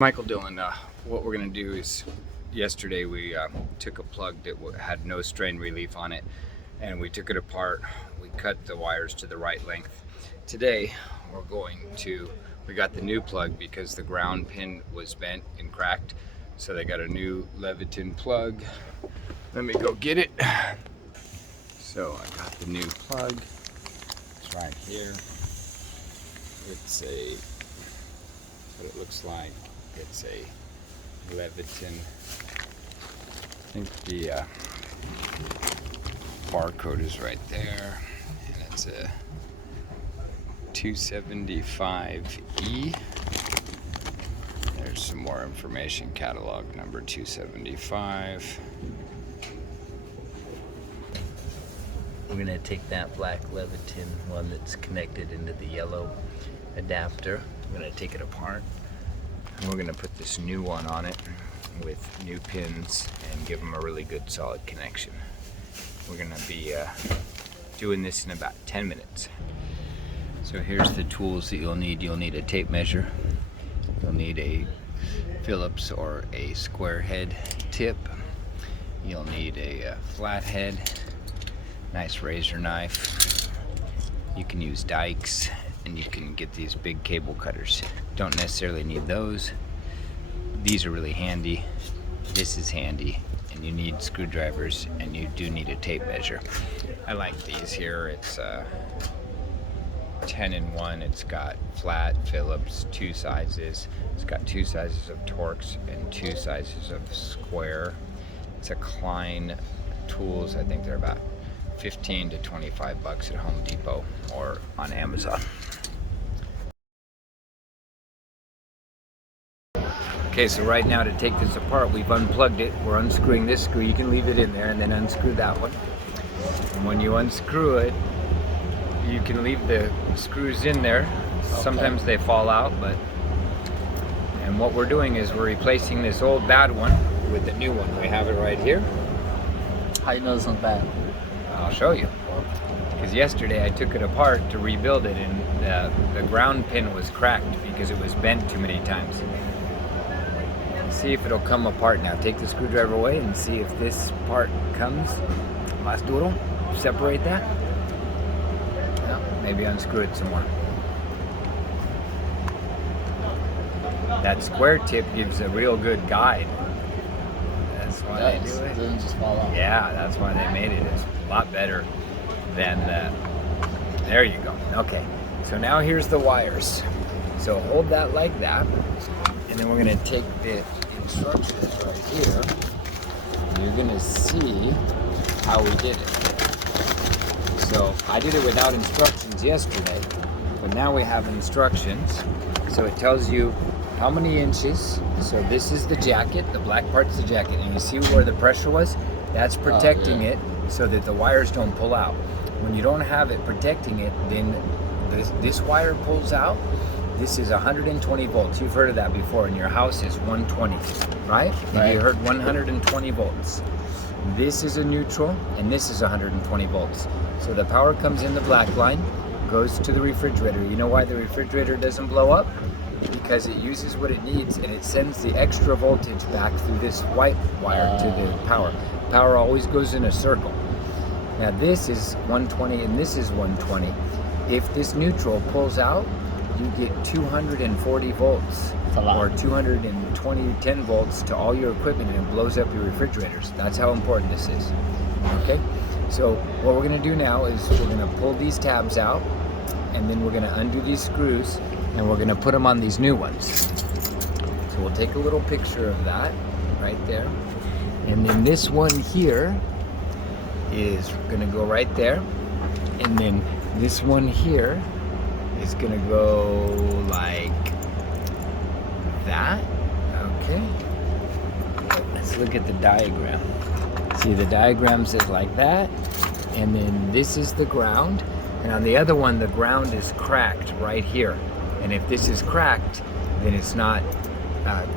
Michael Dillon, what we're going to do is, yesterday we took a plug that had no strain relief on it, and we took it apart. We cut the wires to the right length. Today we got the new plug because the ground pin was bent and cracked, so they got a new Leviton plug. Let me go get it. So I got the new plug. It's right here. It's what it looks like. It's a Leviton. I think the barcode is right there, and it's a 275E. There's some more information. Catalog number 275. We're gonna take that black Leviton one that's connected into the yellow adapter. We're gonna take it apart. And we're gonna put this new one on it with new pins and give them a really good solid connection. We're gonna be doing this in about 10 minutes. So here's the tools that you'll need. You'll need a tape measure. You'll need a Phillips or a square head tip. You'll need a flat head, nice razor knife. You can use dikes, and you can get these big cable cutters. Don't necessarily need those. These are really handy. This is handy, and you need screwdrivers, and you do need a tape measure. I like these here. It's 10-in-1. It's got flat Phillips, 2 sizes. It's got 2 sizes of Torx and 2 sizes of square. It's a Klein tools. I think they're about 15 to 25 bucks at Home Depot or on Amazon. Okay, so right now to take this apart, we've unplugged it. We're unscrewing this screw. You can leave it in there and then unscrew that one. And when you unscrew it, you can leave the screws in there. Okay. Sometimes they fall out, and what we're doing is we're replacing this old bad one with the new one. We have it right here. How you know it's not bad? I'll show you. Because yesterday I took it apart to rebuild it, and the ground pin was cracked because it was bent too many times. See if it'll come apart now. Take the screwdriver away and see if this part comes. Más duro. Separate that. Well, maybe unscrew it some more. That square tip gives a real good guide. That's why they do it. It doesn't just fall off. Yeah, that's why they made it. It's a lot better than that. There you go. Okay, so now here's the wires. So hold that like that, and then we're gonna take the instructions right here, and you're gonna see how we did it. So I did it without instructions yesterday, but now we have instructions. So it tells you how many inches. So this is the jacket, the black part's the jacket, and you see where the pressure was? That's protecting it so that the wires don't pull out. When you don't have it protecting it, then this wire pulls out. This is 120 volts. You've heard of that before, and your house is 120, right? You heard 120 volts. This is a neutral, and this is 120 volts. So the power comes in the black line, goes to the refrigerator. You know why the refrigerator doesn't blow up? Because it uses what it needs, and it sends the extra voltage back through this white wire to the power. Power always goes in a circle. Now this is 120 and this is 120. If this neutral pulls out, you get 240 volts or 10 volts to all your equipment, and it blows up your refrigerators. That's how important this is. Okay, so what we're going to do now is we're going to pull these tabs out, and then we're going to undo these screws, and we're going to put them on these new ones. So we'll take a little picture of that right there, and then this one here is going to go right there, and then this one here is going to go like that. Okay, let's look at the diagram. See, the diagram says like that, and then this is the ground, and on the other one the ground is cracked right here, and if this is cracked, then it's not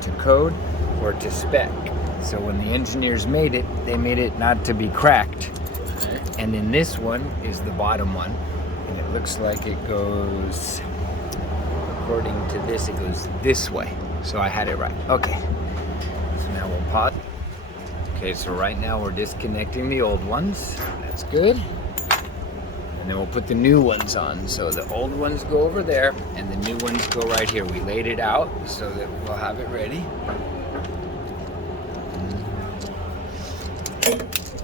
to code or to spec. So when the engineers made it, they made it not to be cracked. And then this one is the bottom one, and it looks like it goes, according to this, it goes this way. So I had it right. Okay. So now we'll pause. Okay, so right now we're disconnecting the old ones. That's good. And then we'll put the new ones on. So the old ones go over there and the new ones go right here. We laid it out so that we'll have it ready.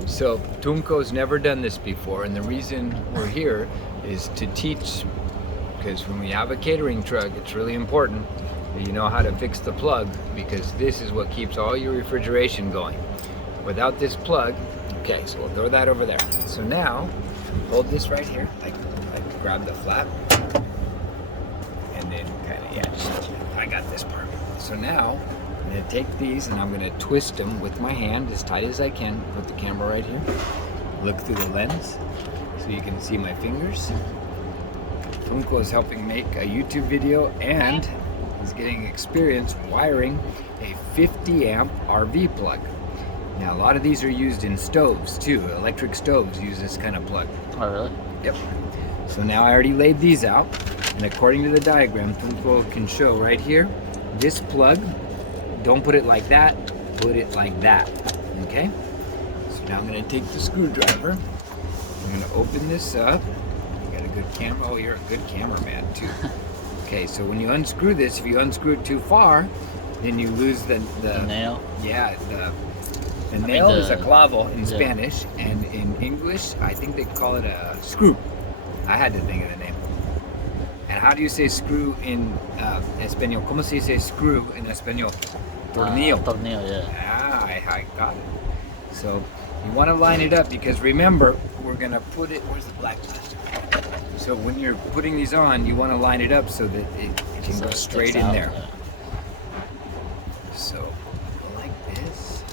So Tumco's never done this before, and the reason we're here is to teach, because when we have a catering truck, it's really important that you know how to fix the plug, because this is what keeps all your refrigeration going. Without this plug, okay, so we'll throw that over there. So now, hold this right here, like grab the flap, and then kind of, yeah, just, I got this part. So now, I'm gonna take these and I'm gonna twist them with my hand as tight as I can. Put the camera right here. Look through the lens so you can see my fingers. Camco is helping make a YouTube video and is getting experience wiring a 50 amp RV plug. Now a lot of these are used in stoves too. Electric stoves use this kind of plug. Oh really? Yep. So now I already laid these out, and according to the diagram, Camco can show right here, this plug, don't put it like that, put it like that, okay? So now I'm gonna take the screwdriver, I'm gonna open this up. You got a good camera, oh, you're a good cameraman too. Okay, so when you unscrew this, if you unscrew it too far, then you lose the nail? Yeah, the nail is a clavo in Spanish, and in English, I think they call it a screw. I had to think of the name. And how do you say screw in Espanol? ¿Cómo se dice screw in Espanol? Tornillo. Tornillo, yeah. Ah, I got it. So you want to line it up, because remember, we're going to put it, where's the black plastic? So when you're putting these on, you want to line it up so that it can go straight in there. Yeah. So like this.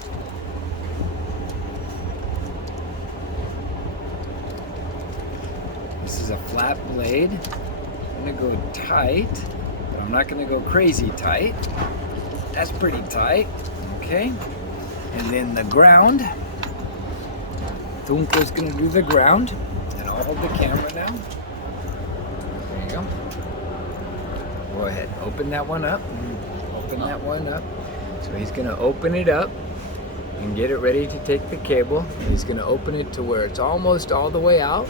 This is a flat blade. I'm going to go tight, but I'm not going to go crazy tight. That's pretty tight, okay? And then the ground. Camco's going to do the ground, and I'll hold the camera now. There you go. Go ahead, open that one up. Open that one up. So he's going to open it up and get it ready to take the cable. He's going to open it to where it's almost all the way out,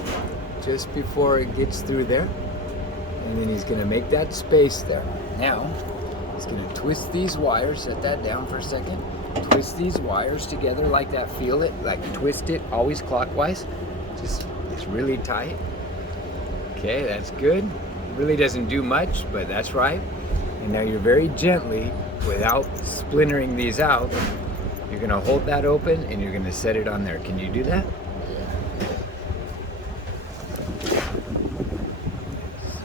just before it gets through there. And then he's going to make that space there. Now, he's going to twist these wires, set that down for a second. Twist these wires together like that, feel it, like twist it, always clockwise. Just, it's really tight. Okay, that's good. It really doesn't do much, but that's right. And now you're very gently, without splintering these out, you're going to hold that open and you're going to set it on there. Can you do that?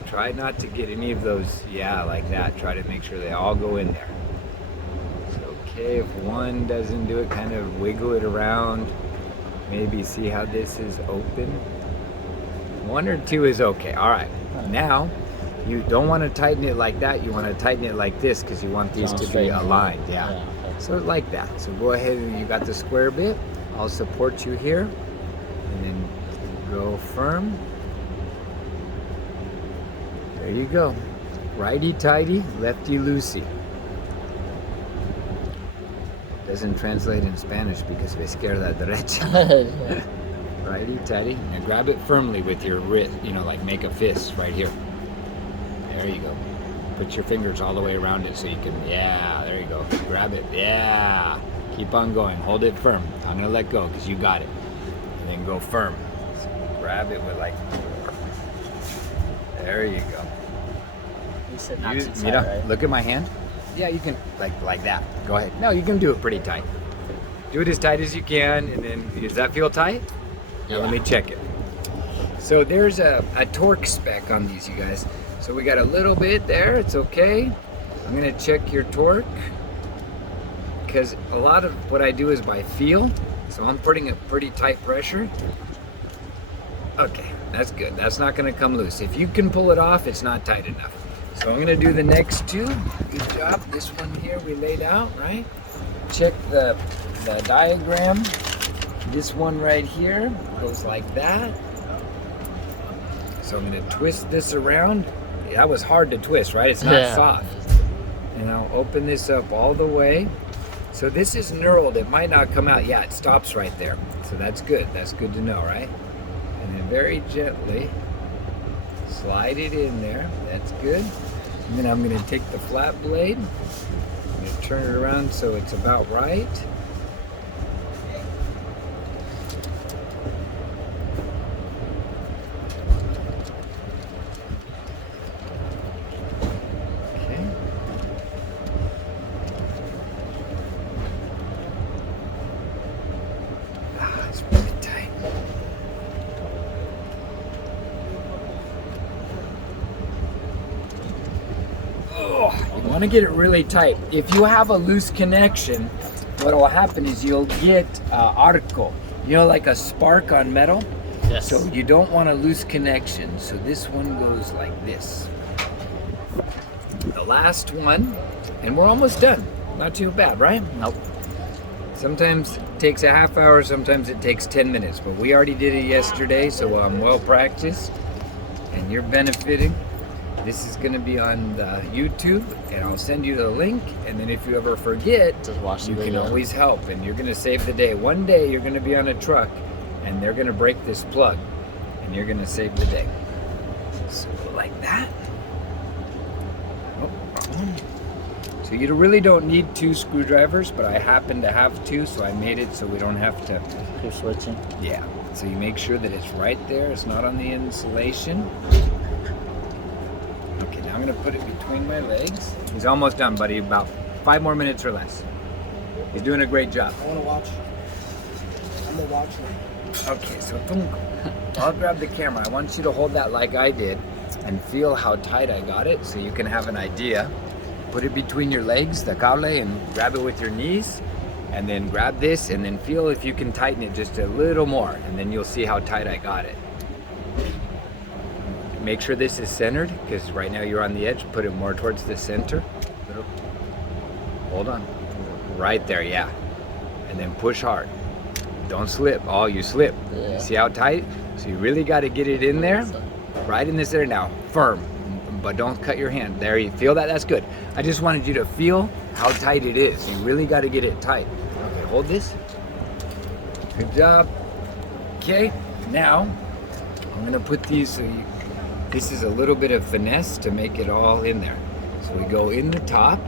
Try not to get any of those, yeah, like that. Try to make sure they all go in there. It's okay if one doesn't do it, kind of wiggle it around. Maybe see how this is open. One or two is okay. All right. Now, you don't want to tighten it like that. You want to tighten it like this, because you want these to be aligned. Yeah. So like that. So go ahead, and you got the square bit. I'll support you here. And then go firm. There you go. Righty-tighty, lefty-loosey. Doesn't translate in Spanish because of izquierda derecha. Righty-tighty. Now grab it firmly with your wrist, you know, like make a fist right here. There you go. Put your fingers all the way around it so you can, yeah, there you go. Grab it, yeah. Keep on going, hold it firm. I'm gonna let go because you got it. And then go firm. So grab it with like, there you go. You said not too tight, right? Look at my hand. Yeah, you can, like that. Go ahead. No, you can do it pretty tight. Do it as tight as you can, and then, does that feel tight? Now let me check it. So there's a torque spec on these, you guys. So we got a little bit there, it's okay. I'm gonna check your torque, because a lot of what I do is by feel. So I'm putting a pretty tight pressure. Okay, that's good. That's not gonna come loose. If you can pull it off, it's not tight enough. So I'm gonna do the next two. Good job. This one here we laid out, right? Check the diagram. This one right here goes like that. So I'm gonna twist this around. That was hard to twist, right? It's not soft. And I'll open this up all the way. So this is knurled. It might not come out. Yeah, it stops right there. So that's good. That's good to know, right? And then very gently slide it in there. That's good. And then I'm going to take the flat blade. I'm going to turn it around so it's about right. Want to get it really tight. If you have a loose connection, what will happen is you'll get arco, like a spark on metal. Yes. So you don't want a loose connection. So this one goes like this. The last one, and we're almost done. Not too bad, right? Nope. Sometimes it takes a half hour, sometimes it takes 10 minutes, but we already did it yesterday, so I'm well practiced, and you're benefiting. This is going to be on the YouTube, and I'll send you the link. And then if you ever forget, just watch you can always help, and you're going to save the day. One day you're going to be on a truck, and they're going to break this plug, and you're going to save the day. So like that. Oh, wrong one. So you really don't need 2 screwdrivers, but I happen to have 2, so I made it so we don't have to keep switching. Yeah. So you make sure that it's right there. It's not on the insulation. I'm going to put it between my legs. He's almost done, buddy. About 5 more minutes or less. He's doing a great job. I want to watch. I'm going to watch him. Okay, so I'll grab the camera. I want you to hold that like I did and feel how tight I got it so you can have an idea. Put it between your legs, the cable, and grab it with your knees. And then grab this and then feel if you can tighten it just a little more. And then you'll see how tight I got it. Make sure this is centered, because right now you're on the edge. Put it more towards the center. Hold on. Right there, yeah. And then push hard. Don't slip. Oh, you slip. Yeah. See how tight? So you really got to get it in there. Right in this area now. Firm. But don't cut your hand. There, you feel that? That's good. I just wanted you to feel how tight it is. You really got to get it tight. Okay, hold this. Good job. Okay, now I'm going to put these so you... This is a little bit of finesse to make it all in there. So we go in the top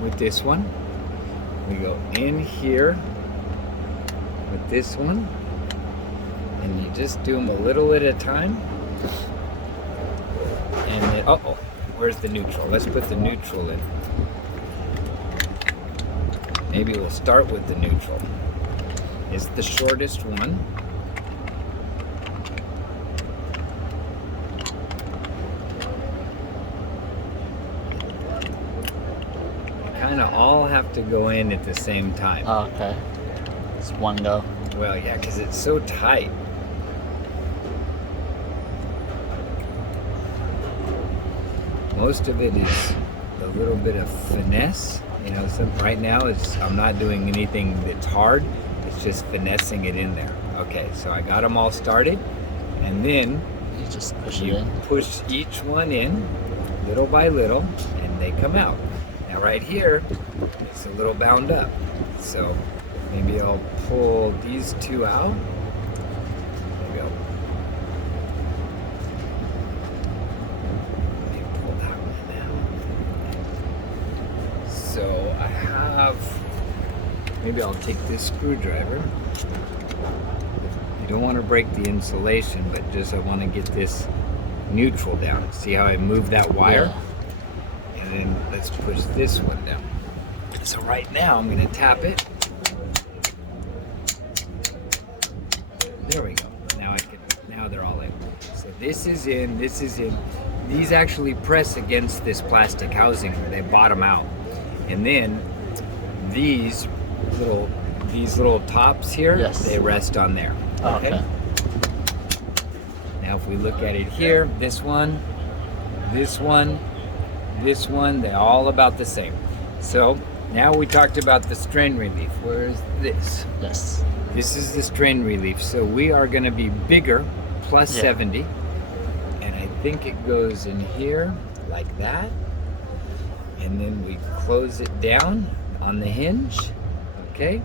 with this one. We go in here with this one. And you just do them a little at a time. And then, uh-oh, where's the neutral? Let's put the neutral in. Maybe we'll start with the neutral. It's the shortest one. Kind of all have to go in at the same time. Oh, okay. It's one go. Well, yeah, because it's so tight. Most of it is a little bit of finesse. Right now I'm not doing anything that's hard. It's just finessing it in there. Okay, so I got them all started, and then you just push it in. Push each one in, little by little, and they come out. Now right here, it's a little bound up. So maybe I'll pull these 2 out. Maybe I'll pull that one out. So I have, maybe I'll take this screwdriver. You don't want to break the insulation, but just I want to get this neutral down. See how I move that wire? Yeah. And then let's push this one down. So right now I'm going to tap it. There we go. Now they're all in. So this is in, this is in. These actually press against this plastic housing. They bottom out. And then these little tops here, yes, they rest on there. Okay. Now if we look at it here, this one, they're all about the same. So now we talked about the strain relief. Where's this? Yes. This is the strain relief. So we are going to be bigger, plus 70. And I think it goes in here like that. and then we close it down on the hinge, okay?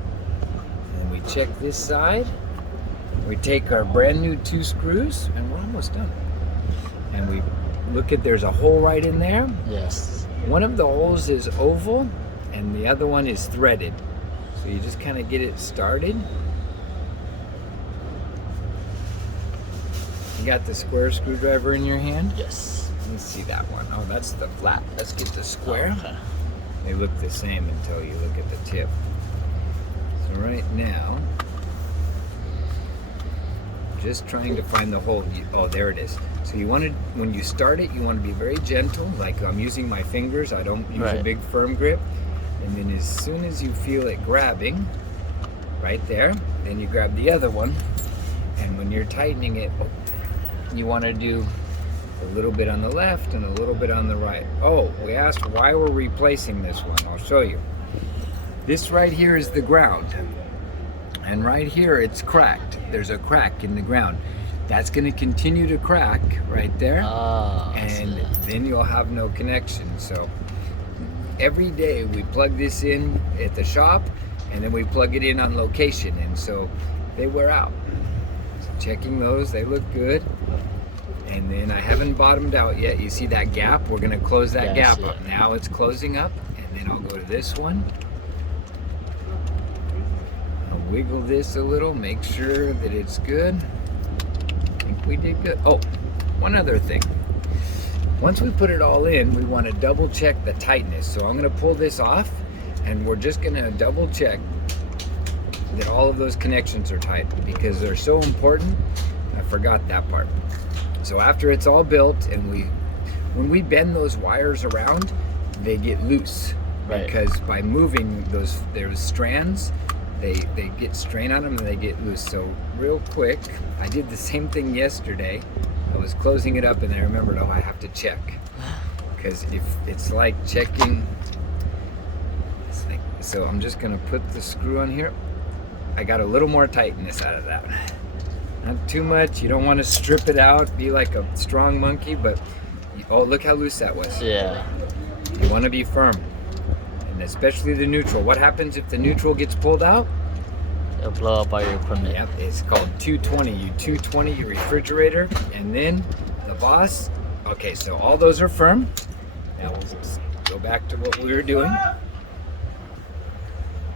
And we check this side. We take our brand new 2 screws, and we're almost done. And we look at, there's a hole right in there. Yes. One of the holes is oval, and the other one is threaded. So you just kind of get it started. You got the square screwdriver in your hand? Yes. Let me see that one. Oh, that's the flat. Let's get the square. Okay. They look the same until you look at the tip. So right now, just trying to find the hole. Oh, there it is. So you want to, when you start it, you want to be very gentle. Like I'm using my fingers. I don't use a big firm grip. And then as soon as you feel it grabbing, right there, then you grab the other one. And when you're tightening it, you want to do a little bit on the left and a little bit on the right. Oh, we asked why we're replacing this one. I'll show you. This right here is the ground. And right here it's cracked. There's a crack in the ground. That's going to continue to crack right there. And then you'll have no connection. So every day we plug this in at the shop, and then we plug it in on location. And so they wear out. So checking those, they look good. And then I haven't bottomed out yet. You see that gap? We're going to close that gap up. Now it's closing up. And then I'll go to this one. I'll wiggle this a little, make sure that it's good. I think we did good. Oh, one other thing. Once we put it all in, we want to double check the tightness. So I'm going to pull this off, and we're just going to double check that all of those connections are tight, because they're so important. I forgot that part. So after it's all built, and when we bend those wires around, they get loose. Right. Because by moving there's strands, they get strain on them and they get loose. So real quick, I did the same thing yesterday. I was closing it up and I remembered, oh, I have to check. Because if it's like checking, so I'm just gonna put the screw on here. I got a little more tightness out of that. Not too much. You don't want to strip it out, be like a strong monkey, but oh, look how loose that was. Yeah. You want to be firm, and especially the neutral. What happens if the neutral gets pulled out? It'll blow up all your equipment. Yep, it's called 220. You 220 your refrigerator, and then the boss. Okay, so all those are firm. Now we'll go back to what we were doing.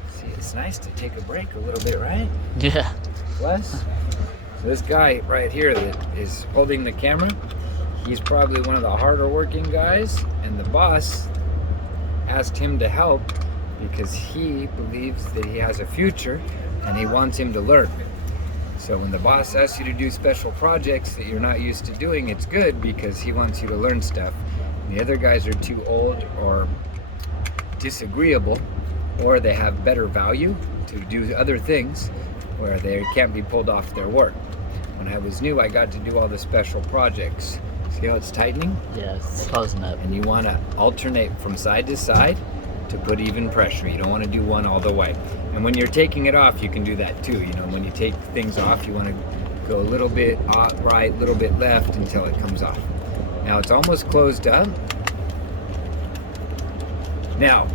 See, it's nice to take a break a little bit, right? Yeah. Plus. So this guy right here that is holding the camera, he's probably one of the harder working guys, and the boss asked him to help because he believes that he has a future and he wants him to learn. So when the boss asks you to do special projects that you're not used to doing, it's good because he wants you to learn stuff. And the other guys are too old or disagreeable, or they have better value to do other things where they can't be pulled off their work. When I was new, I got to do all the special projects. See how it's tightening? Yeah, it's closing up. And you want to alternate from side to side to put even pressure. You don't want to do one all the way. And when you're taking it off, you can do that too. You know, when you take things off, you want to go a little bit right, a little bit left until it comes off. Now it's almost closed up. Now,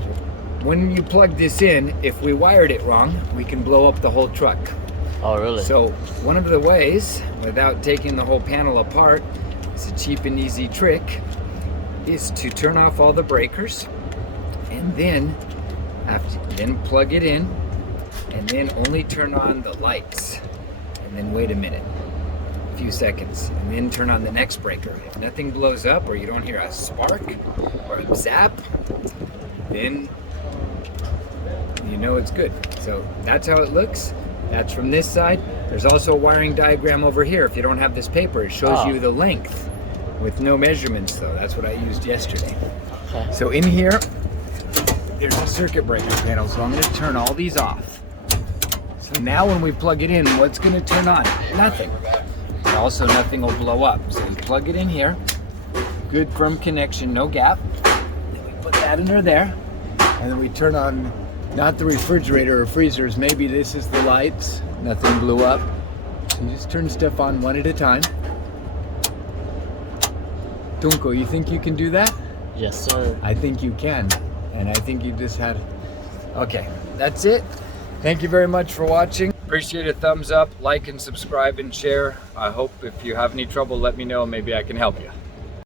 when you plug this in, if we wired it wrong, we can blow up the whole truck. Oh, really? So one of the ways, without taking the whole panel apart, it's a cheap and easy trick, is to turn off all the breakers, and then plug it in, and then only turn on the lights, and then wait a minute, a few seconds, and then turn on the next breaker. If nothing blows up, or you don't hear a spark or a zap, then you know it's good. So that's how it looks. That's from this side. There's also a wiring diagram over here. If you don't have this paper, it shows you the length with no measurements though. That's what I used yesterday. Okay. So in here, there's a circuit breaker panel. So I'm going to turn all these off. So now when we plug it in, what's going to turn on? Nothing. And also nothing will blow up. So we plug it in here. Good firm connection, no gap. Then we put that under there. And then we turn on not the refrigerator or freezers. Maybe this is the lights. Nothing blew up. So you just turn stuff on one at a time. Tunko, you think you can do that? Yes, sir. I think you can. And I think you just had... Okay, that's it. Thank you very much for watching. Appreciate a thumbs up, like and subscribe and share. I hope if you have any trouble, let me know. Maybe I can help you.